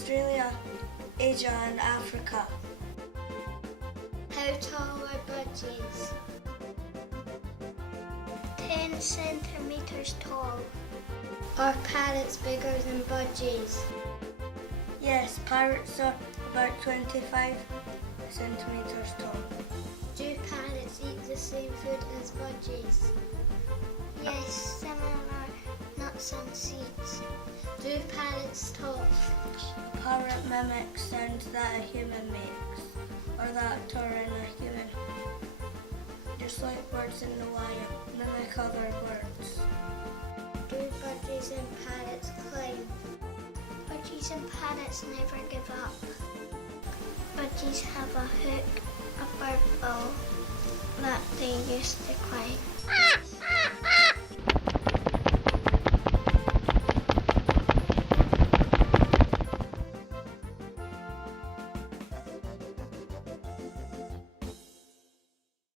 Australia, Asia and Africa. How tall are budgies? 10 centimeters tall. Are parrots bigger than budgies? Yes, parrots are about 25 centimeters tall. Do parrots eat the same food as budgies? Yes, similar nuts and seeds. Do parrots talk? A parrot mimics sounds that a human makes, or that are in a human. Just like birds in the wild mimic other birds. Do budgies and parrots climb? Budgies and parrots never give up. Budgies have a hook, a bird bill that they use to climb.